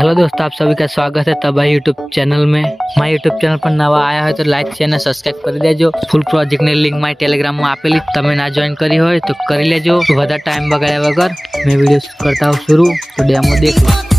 Hello दोस्तों, आप सभी का स्वागत है तबाही यूट्यूब चैनल में। माय यूट्यूब चैनल पर नवा आया है तो लाइक चैनल सब्सक्राइब कर देजो। फूल प्रोजेक्ट ने लिंक माय टेलीग्राम में आपेली, तमे ना जॉइन करी हो तो करी लेजो। तो ज़्यादा टाइम बगाड़्या वगर मैं वीडियो करता हूँ शुरू, तो डेमो देख लो।